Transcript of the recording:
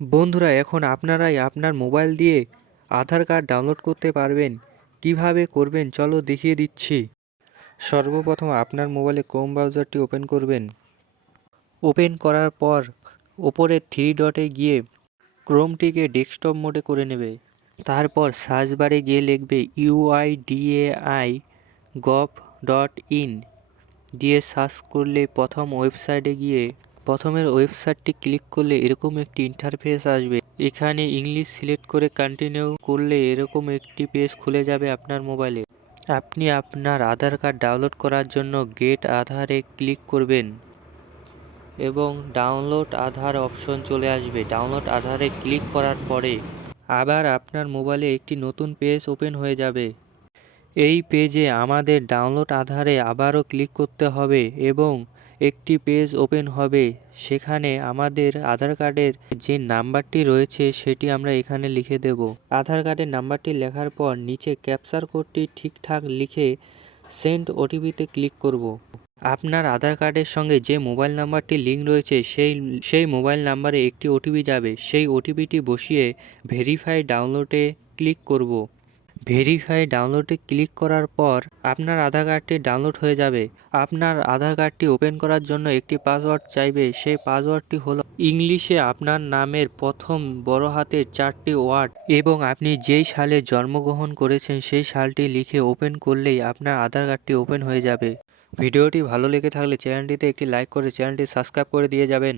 বন্ধুরা, এখন আপনারাই আপনার মোবাইল দিয়ে আধার কার্ড ডাউনলোড করতে পারবেন। কীভাবে করবেন, চলো দেখিয়ে দিচ্ছি। সর্বপ্রথম আপনার মোবাইলে ক্রোম ব্রাউজারটি ওপেন করবেন। ওপেন করার পর ওপরে থ্রি ডটে গিয়ে ক্রোমটিকে ডেস্কটপ মোডে করে নেবে। তারপর সার্চ বারে গিয়ে লিখবে ইউআইডিএআই গভ ডট ইন দিয়ে সার্চ করলে প্রথম ওয়েবসাইটে গিয়ে প্রথমের ওয়েবসাইটটি ক্লিক করলে এরকম একটি ইন্টারফেস আসবে। এখানে ইংলিশ সিলেক্ট করে কন্টিনিউ করলে এরকম একটি পেজ খুলে যাবে আপনার মোবাইলে আপনি আপনার আধার কার্ড ডাউনলোড করার জন্য গেট আধারে ক্লিক করবেন এবং ডাউনলোড আধার অপশন চলে আসবে। ডাউনলোড আধারে ক্লিক করার পরে আবার আপনার মোবাইলে একটি নতুন পেজ ওপেন হয়ে যাবে। এই পেজে আমাদের ডাউনলোড আধারে আবারও ক্লিক করতে হবে এবং একটি পেজ ওপেন হবে। সেখানে আমাদের আধার কার্ডের যে নাম্বারটি রয়েছে সেটি আমরা এখানে লিখে দেব। আধার কার্ডের নাম্বারটি লেখার পর নিচে ক্যাপচার কোডটি ঠিকঠাক লিখে সেন্ড ওটিপিতে ক্লিক করব। আপনার আধার কার্ডের সঙ্গে যে মোবাইল নাম্বারটি লিঙ্ক রয়েছে সেই সেই মোবাইল নাম্বারে একটি ওটিপি যাবে। সেই ওটিপিটি বসিয়ে ভেরিফাই ডাউনলোডে ক্লিক করব। ভেরিফাই ডাউনলোডে ক্লিক করার পর আপনার আধার কার্ডটি ডাউনলোড হয়ে যাবে। আপনার আধার কার্ডটি ওপেন করার জন্য একটি পাসওয়ার্ড চাইবে। সেই পাসওয়ার্ডটি হলো ইংলিশে আপনার নামের প্রথম বড় হাতের চারটি ওয়ার্ড এবং আপনি যেই সালে জন্মগ্রহণ করেছেন সেই সালটি লিখে ওপেন করলেই আপনার আধার কার্ডটি ওপেন হয়ে যাবে। ভিডিওটি ভালো লেগে থাকলে চ্যানেলটিতে একটি লাইক করে চ্যানেলটি সাবস্ক্রাইব করে দিয়ে যাবেন।